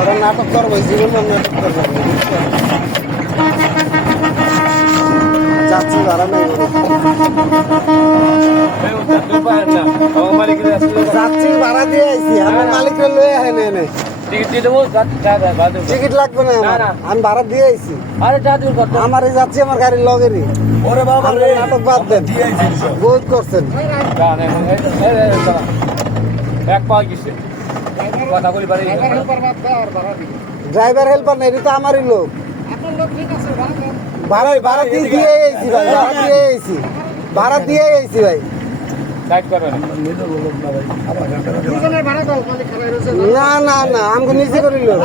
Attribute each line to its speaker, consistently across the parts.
Speaker 1: ওরা নাটক করব জীবন নাটক করব যাচ্ছি ভাড়া নেই যাচ্ছি ভাড়া দিয়ে আইছি। আমি মালিকের লয়ে আহে নে নে টিকিট লাগবে না আমার। আমি ভাড়া দিয়ে আইছি আমার যাচ্ছি আমার গাড়ির লগেরই।
Speaker 2: ওরে বাবা
Speaker 1: আপনি নাটক বাদ দেন। বহুত করছেন।
Speaker 3: এক পাওয়া গেছে। কথা বলি বাড়ি
Speaker 1: ড্রাইভার হেল্পার নেই এটা তো আমারই লোক। ভাড়া ভাড়া দিয়ে দিয়ে আইছি ভাই ভাড়া দিয়ে আইছি। ভাড়া দিয়ে আইছি ভাই।
Speaker 3: না।
Speaker 2: না আমার
Speaker 1: না না না আমাকে নিজে করে লোক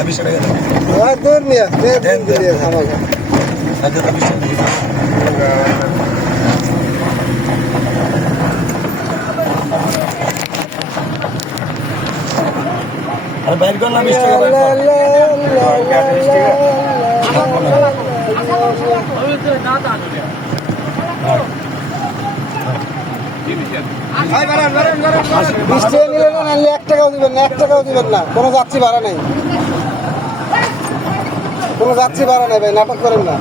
Speaker 2: আমি সেটা গেলাম
Speaker 1: ওই দূর নিয়ে দে দিন দিয়ে আমাকে
Speaker 2: আজকে আমি সেটা আরে বাইর কর না বিশ টাকা
Speaker 1: বিশ টাকা নিলে না নাহলে এক টাকাও দিবেন না এক টাকাও দিবেন না। কোনো যাত্রী ভাড়া নেই। কোনো যাত্রী ভাড়া নেই ভাই নাটক করেন না!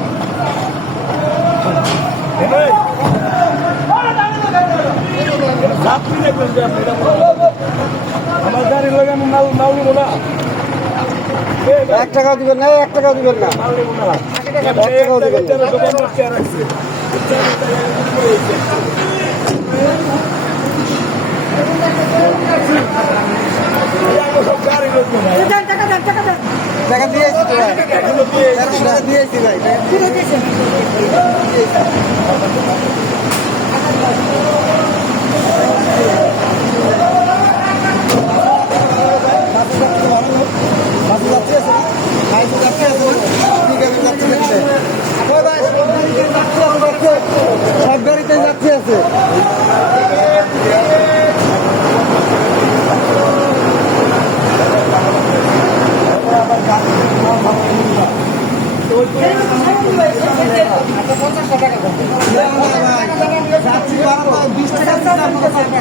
Speaker 2: যাত্রী দেখবেন
Speaker 1: এক টাকাও দিবেন না এক টাকাও দিবেন না। এক টাকাও দিবেন টাকা দিয়েছি তো ভাই। দিয়েছি। ভাই। দিয়েছি। বাসে যাত্রী আছে না? বাইকে যাত্রী আছে না? ঠিক আছে, যাত্রী আছে। ওই ভাই, সব গাড়িতেই যাত্রী আছে, যাত্রী আছে। সব গাড়িতেই যাত্রী আছে না, না, ভাই। যাত্রী ভাড়া তো বিশ টাকা দিতে আপনাকে চা পাঠাই দেবে, না। ভাড়া না। যাত্রী কোনো ভাড়া নেই ভাই। যাত্রী কোনো ভাড়া নেই ভাই। না, না, বলছি না, দেন, বিশ টাকা দেন। যাত্রী কোনো ভাড়া নেই। এই বাসের লোক তো ভাড়া করতে হবে। হ্যাঁ,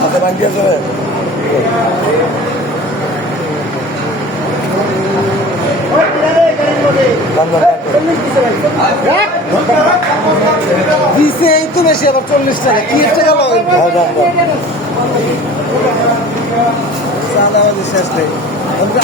Speaker 2: হাতে ভাঙ রে
Speaker 1: দিছে এই তো বেশি আবার চল্লিশ টাকা। কি টাকা চাঁদা আমাদের শেষ নেই। আমরা